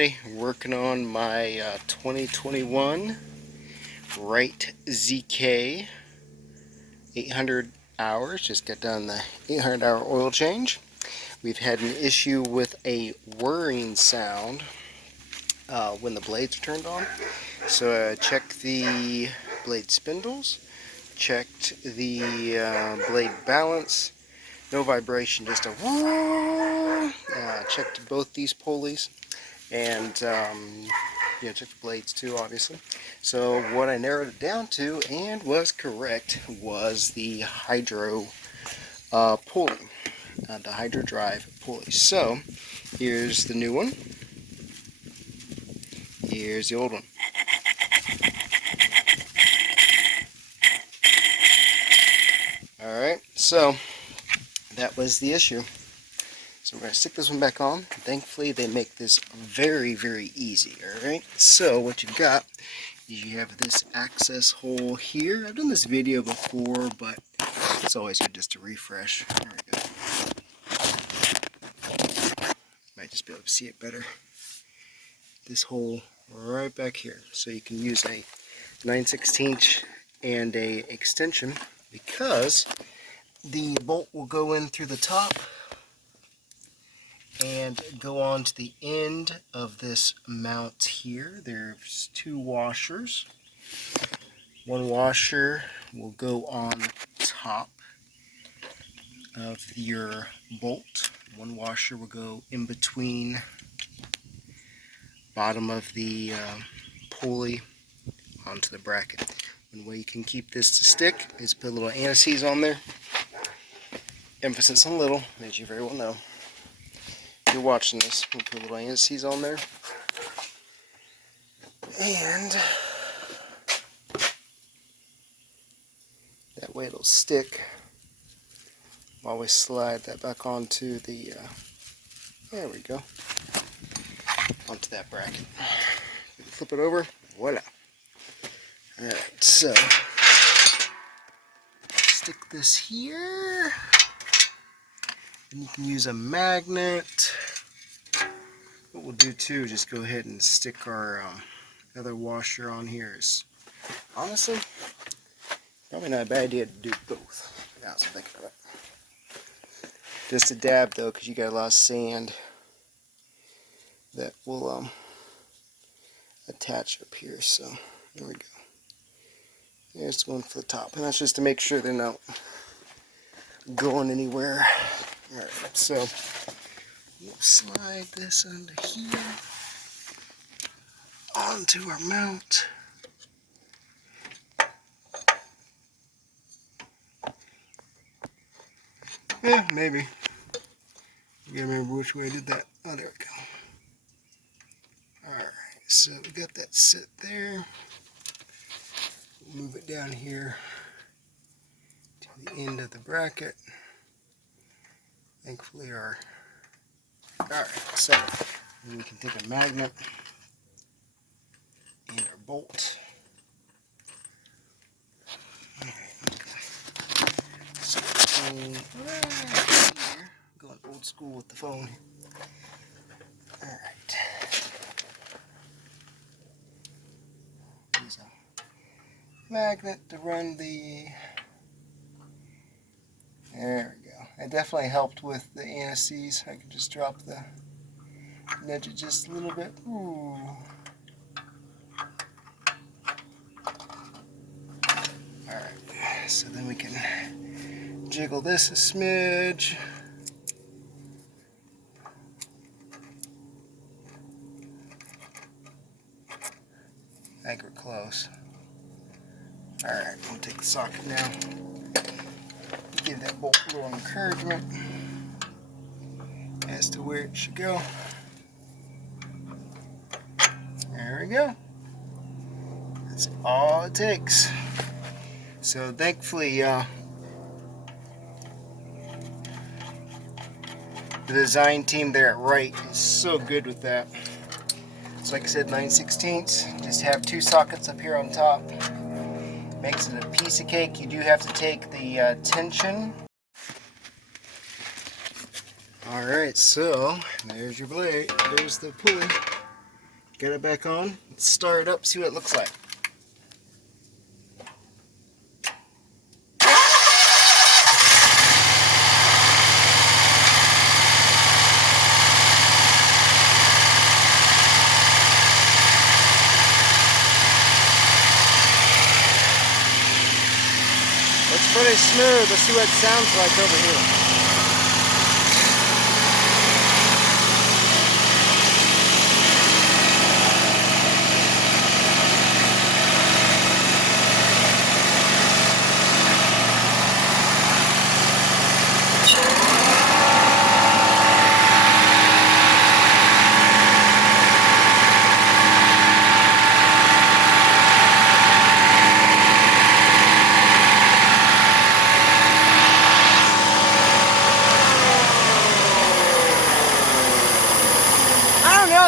Alrighty, working on my 2021 Wright ZK 800 hours. Just got done the 800-hour oil change. We've had an issue with a whirring sound when the blades are turned on. So I checked the blade spindles, checked the blade balance, no vibration, just a whoo. Checked both these pulleys. And check the blades too, obviously. So what I narrowed it down to, and was correct, was the hydro pulley, the hydro drive pulley. So here's the new one. Here's the old one. Alright, so that was the issue. So we're going to stick this one back on. Thankfully they make this very, very easy. Alright, so what you've got is you have this access hole here. I've done this video before, but it's always good just to refresh. There we go. Might just be able to see it better. This hole right back here. So you can use a 9/16 and a extension, because the bolt will go in through the top and go on to the end of this mount here. There's two washers. One washer will go on top of your bolt. One washer will go in between bottom of the pulley onto the bracket. One way you can keep this to stick is put a little anti-seize on there. Emphasis on little, as you very well know. If you're watching this, we'll put a little anti-seize on there. And that way it'll stick while we slide that back onto the, there we go, onto that bracket. Flip it over, voila. Alright, so stick this here. And you can use a magnet. What we'll do too, just go ahead and stick our other washer on here. Is honestly probably not a bad idea to do both. Now I was thinking of it. Just a dab though, because you got a lot of sand that will attach up here. So there we go. There's one for the top, and that's just to make sure they're not going anywhere. Alright, so we'll slide this under here onto our mount. Yeah, maybe. I gotta remember which way I did that. Oh, there we go. Alright, so we got that set there. We'll move it down here to the end of the bracket. Thankfully alright, so we can take a magnet and our bolt. Alright, okay. So going old school with the phone here. Alright. Use a magnet to run the, there we go. It definitely helped with the anti-seize. I can just drop the, nudge it just a little bit. Ooh. Alright, so then we can jiggle this a smidge. I think we're close. Alright, we'll take the socket now. Give that bolt a little encouragement as to where it should go. There we go. That's all it takes. So thankfully the design team there at Wright is so good with that. So like I said, 9/16, just have two sockets up here on top. Makes it a piece of cake. You do have to take the tension. Alright, so there's your blade. There's the pulley. Get it back on. Let's start it up, see what it looks like. It's pretty smooth. Let's see what it sounds like over here.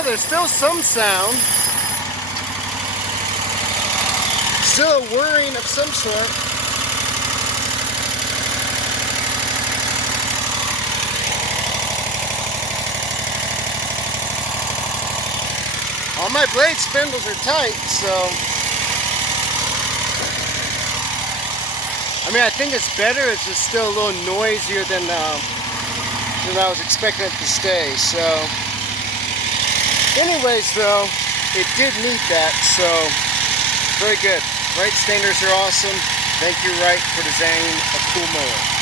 There's still some sound. Still a whirring of some sort. All my blade spindles are tight, so I mean, I think it's better. It's just still a little noisier than I was expecting it to stay. So anyways, though, it did meet that, so very good. Wright stainers are awesome. Thank you, Wright, for designing a cool mower.